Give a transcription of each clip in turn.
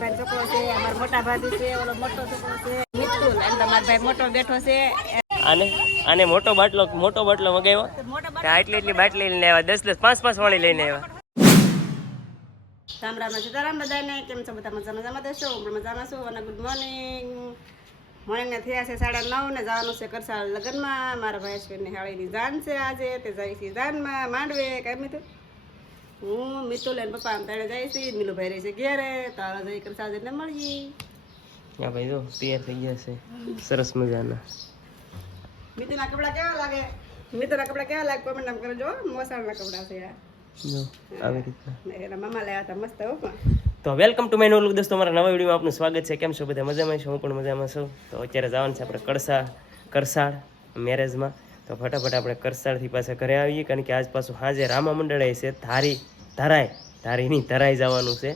ભાઈ છોકરો છે અમારો મોટા ભાભી છે ઓલો મોટો છોકરો છે મિતુલ અને તમારો ભાઈ મોટો બેઠો છે. આને આને મોટો બાટલો મોટો બાટલો મગાવ્યો? આટલી એટલી બાટલી લઈને આવ્યા દસ દસ પાંચ પાંચ વાળી લઈને આવ્યા. રામ રામ સીતારામ બધાને કેમ છો? બધા મજા મજામાં દેશો હું મજામાં છું અને ગુડ મોર્નિંગ મોર્નિંગને થયા છે સાડા નવ ને જવાનું છે કરસાળ લગ્નમાં. મારા ભાઈ હાળીની જાન છે આજે તે જાય છે જાનમાં માંડવે કેમ મીઠું હું મિતુલ અને પપ્પા તારે જાય છે મિલુભાઈ રહે છે ઘેરે તારા જઈ કરી સાજે ને મળીએ. હા ભાઈ જો તૈયાર થઈ ગયા છે. સરસ મજાના. મિતુના કપડા કેવા લાગે? મિતુના કપડા કેવા લાગે? કોમેન્ટ નામ કરજો મોસાળના કપડા છે જો આવી રીતના. એના મામા લાવ્યા હતા મસ્ત હો તો વેલકમ ટુ માય નોલુક દોસ્તો મારા નવા વિડીયોમાં આપનું સ્વાગત છે. કેમ છો? બધા મજામાં છો? હું પણ મજામાં છું. તો અત્યારે જવાનું છે આપણે કરસાળ કરસાળ મેરેજમાં તો ફટાફટ આપણે કરસાળથી પાછા ઘરે આવીએ કારણ કે આજ પાછું હાજે રામા મંડળે છે ધારી ધરાય ધારી નહીં ધરાઈ જવાનું છે.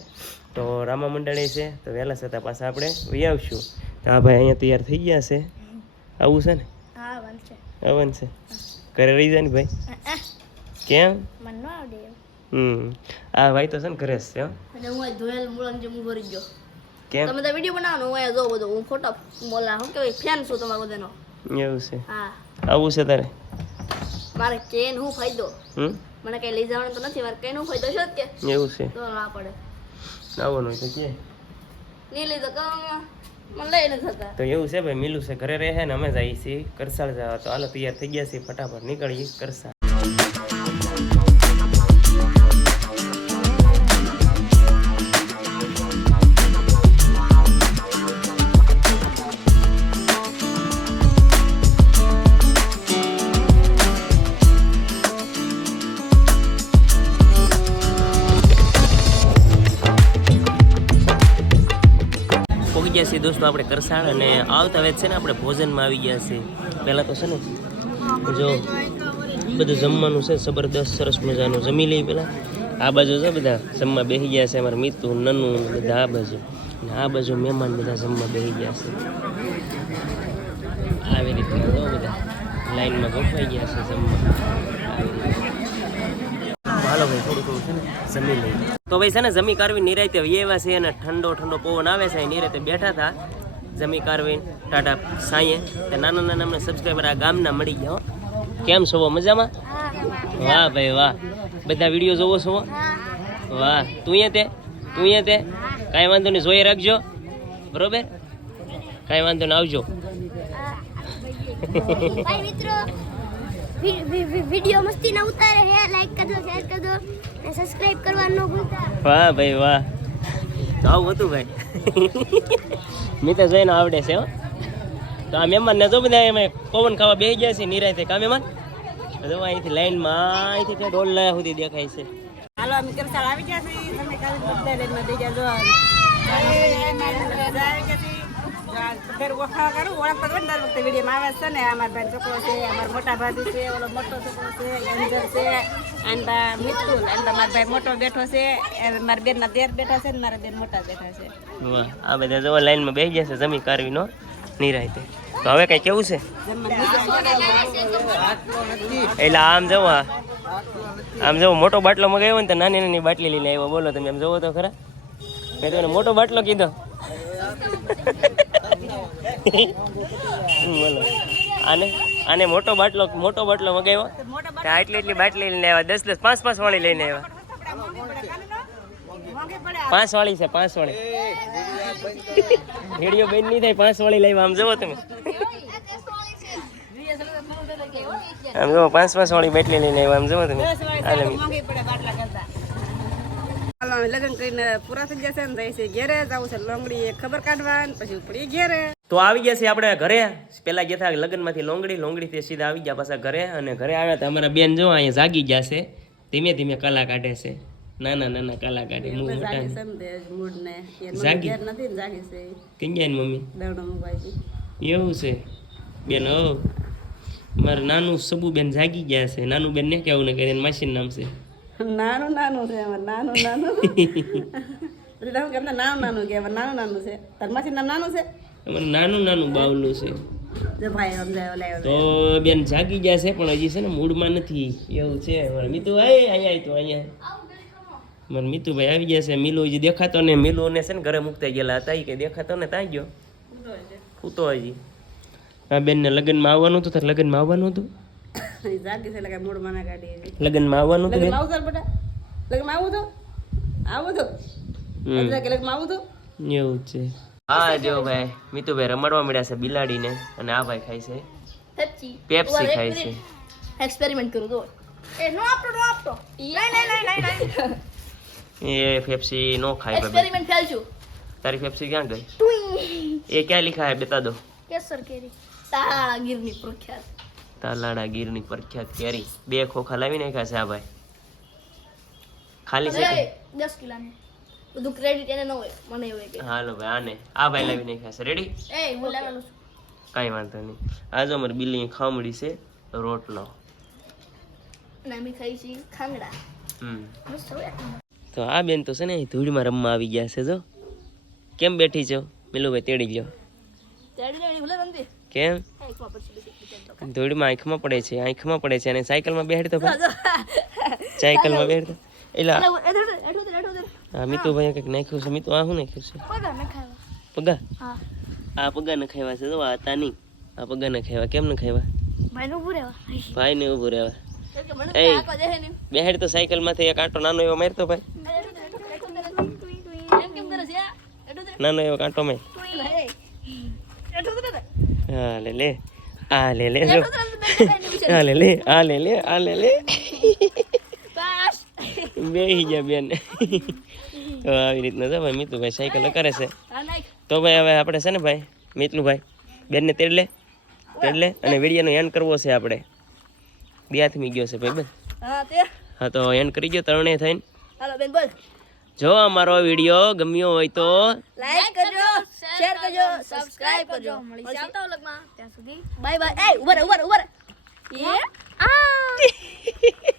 તો રામા મંડળે છે તો વહેલા છતાં પાછા આપણે વહી આવશું. તો આ ભાઈ અહીંયા તૈયાર થઈ ગયા છે. આવું છે ને? અવન છે. ઘરે રહી જાય ને ભાઈ? કેમ? મને ન આવડે એમ હમ. આ ભાઈ તો છે ને ઘરે જ છે હો. હું ધોયેલ મૂળન જેમ ભરી ગયો. કેમ? તમે તો વીડિયો બનાવો હું અહીંયા જોઉં બધું. હું ફોટો મોલા હું કેવાય ફેન છું તમારો બધાનો. એવું છે. હા. આવું છે તારે? મારે કેન હું ફાયદો હમ? મને કઈ લઈ જવાનું તો નથી મારે કઈ નું ફાયદો છે કે? એવું છે. તો ના પડે. આવવાનું છે કે. નહીં લીધો તો મને લઈને નથી તો એવું છે ભાઈ મિલું છે ઘરે રહે ને અમે જઈએ છીએ. કરસાળ જવા. તો હાલો તૈયાર થઈ ગયા છીએ ફટાફટ નીકળીએ કરસાળ. પહોંચી ગયા છીએ દોસ્તો આપણે કરસાણ અને આવતા વેત છે ને આપણે ભોજનમાં આવી ગયા છીએ. પહેલાં તો છે ને, જો બધું જમવાનું છે, જબરદસ્ત, સરસ મજાનું. જમી લઈ પહેલાં. આ બાજુ છે બધા જમવા બેસી ગયા છે, અમારા મિતુ, નનુ, બધા આ બાજુ. અને આ બાજુ મહેમાન બધા જમવા બેસી ગયા છે. આવી રીતના બધા લાઈનમાં ગોઠવાઈ ગયા છે જમવા. આવી રીતે. હાલો ભાઈ, થોડું તો ભાઈ છે ને, જમી કારવી નિરાતે એવા છે અને ઠંડો ઠંડો પવન આવે છે નિરાતે બેઠા હતા. જમી કારવી ટાટા સાંયે તે નાના નાના અમને સબસ્ક્રાઈબર આ ગામના મળી ગયા કેમ છો મજામાં? વાહ ભાઈ વાહ. બધા વીડિયો જોવો છો વાહ. તું અહીંયા તે? તું અહીંયા તે? કાંઈ વાંધો નહીં, જોઈ રાખજો. બરોબર? કાંઈ વાંધો નહીં, આવજો. મિત્રો મસ્તી ના ઉતારે લાઈક કરજો કરજો અને સબસ્ક્રાઇબ કરવાનું ભૂલતા. વાહ ભાઈ વાહ. તો આવું હતું ભાઈ. મેં તો જોઈને આવડે છે હો. તો આ મહેમાનને જો બધા એમાં પવન ખાવા બેસી ગયા છે નિરાયતે કા મહેમાન? જો અહીંથી લાઈનમાં અહીંથી ઢોલ ડોલ લાયા સુધી દેખાય છે. હાલો અમે કરસાળ આવી ગયા છીએ? તમે કાલે બધા રેલમાં થઈ જાજો આવી ગયા છીએ. ફેર ઓળખા કરું ને અમારા ભાઈ મોટા બેઠો છે મારા બેનના દેર બેઠા છે ને મારા બેઠા છે. આ બધા જો બેસી છે જમી કારવીનો નિરાયતે. તો હવે કઈ કેવું છે? એટલે આમ જવો આમ જવો મોટો બાટલો મગાવ્યો ને, તો નાની નાની બાટલી લઈને આવ્યો. બોલો તમે, આમ જોવો તો ખરા. મેં તમને મોટો બાટલો કીધો. બોલો આને આને મોટો બાટલો મોટો બાટલો મગાવ્યો. તો આટલી એટલી બાટલી લઈને આવ્યા. દસ દસ પાંચ પાંચ વાળી લઈને આવ્યા. પાંચ વાળી છે પાંચ વાળી. ભેડિયો બેન નહીં થાય પાંચ વાળી લાવ્યા આમ જુઓ તમે. આમ જુઓ પાંચ પાંચ વાળી બેટલી લઈને આવ્યા. આમ જુઓ તમે. લગ્ન કરીને પૂરા થઈ જશે ને જઈશે ઘેરે જવું છે. લોંગડી ખબર કાઢવા પછી ઉપડી ઘેરે. તો આવી ગયા છે આપણે ઘરે. પેલા ગયા હતા લગ્નમાંથી લોંગડી લોંગડીથી સીધા આવી ગયા પાછા ઘરે અને ઘરે આવ્યા હતા. અમારા બેન જો અહીંયા જાગી ગયા છે. ધીમે ધીમે કલા કાઢે છે. નાના નાના કલા કાઢે. હું મોટા. મૂડ ને જાગી? નથી જાગી છે. મમ્મી? દવડો એવું છે. બેન હો. મારું નાનું સબુ બેન જાગી ગયા છે. નાનું બેન ને કેવું ને કરીને માસીનું નામ છે. નાનું નાનું છે અમારે નાનું નાનું. નાનું નાનું નાનું નાનું છે. તાર માસી નામ નાનું છે? અમારે નાનું નાનું બાવલું છે. તો બેન જાગી ગયા છે પણ હજી છે ને મૂડમાં નથી. એવું છે મારા મીતુ આય અહીંયા તો અહીંયા. મારા મિતુભાઈ આવી ગયા છે મિલુ હજી દેખાતો ને મિલુને છે ને ઘરે મૂકતા ગયેલા હતા એ કે દેખાતો ને ત્યાં ગયો? સૂતો હજી. આ બેનને લગ્નમાં આવવાનું હતું તારે લગ્નમાં આવવાનું હતું? કાંઈ. લગ્નમાં આવવાનું હતું લગ્નમાં આવું તો? આવું તો? એવું છે. હા જો ભાઈ મિતુભાઈ રમાડવા મળ્યા છે બિલાડીને અને આ ભાઈ ખાય છે. પેપ્સી પેપ્સી ખાય છે. એક્સપેરિમેન્ટ કરું તો એ નો આપતો નો આપતો નહીં નહીં નહીં નહીં એ પેપ્સી નો ખાય ભાઈ. એક્સપેરિમેન્ટ ફેલ છું તારી પેપ્સી ક્યાં ગઈ? એ ક્યાં લીખા હે બતા દો કેસર કેરી. તાળા ગીરની પ્રખ્યાત. તાલાડા ગીરની પ્રખ્યાત કેરી. બે ખોખા લાવી નાખ્યા છે આ ભાઈ. ખાલી છે કે? દસ કિલોની. બધું ક્રેડિટ એને ન હોય મને એવું કે હાલો ભાઈ આને. આ ભાઈ લાવી નાખ્યા છે. રેડી એ હું લેવાનું છું. કાઈ વાંધો નહીં. આજે અમારી બિલ્લી ખામડી છે રોટલો. અને અમે ખાઈ છે ખાંગડા. હમ. તો આ બેન તો છે ને ધૂળમાં રમવા આવી ગયા છે જો. કેમ બેઠી છો? મિલુભાઈ તેડી લ્યો. ગયો કેમ? ધૂળમાં આંખમાં પડે છે આંખમાં પડે છે અને સાયકલમાં બેહડતો ભાઈ. સાયકલમાં બેહડતો. એટલે આ- ભાઈ કંઈક નાખ્યું છે મિતુ આ શું નાખ્યું છે? પગા આ પગા ન ખાવા છે તો આ હતા નહીં. આ પગા ન ખાવા કેમ ન ખાવા ભાઈ નું પૂરેવા ભાઈ ને ઊભું રહેવા. એ. બેહેડ તો સાયકલમાંથી એક આંટો નાનો એવો મારતો ભાઈ. નાનો એવો કાંટો મેં હા લે લે. આ લે લે આ લે લે. આ લે લે. આ લે લે. બેહી ગયા બેન. તો આવી રીતના છે ભાઈ મિતુભાઈ સાયકલ કરે છે. તો ભાઈ હવે આપણે છે ને ભાઈ મિતલુભાઈ બેનને તેડ લે તેડ લે અને વિડીયોનો એન્ડ કરવો છે આપણે. દિયાથમી ગયો છે ભાઈ બેન. હા તો. એન્ડ કરી ગયો ત્રણે થઈને. હાલો બેન બોલ. જો અમારો વીડિયો ગમ્યો હોય તો લાઈક કરજો શેર કરજો સબસ્ક્રાઇબ કરજો. મળી આવતા વ્લોગમાં. ત્યાં સુધી બાય બાય એ ઉભર ઉભર ઉભર એ એ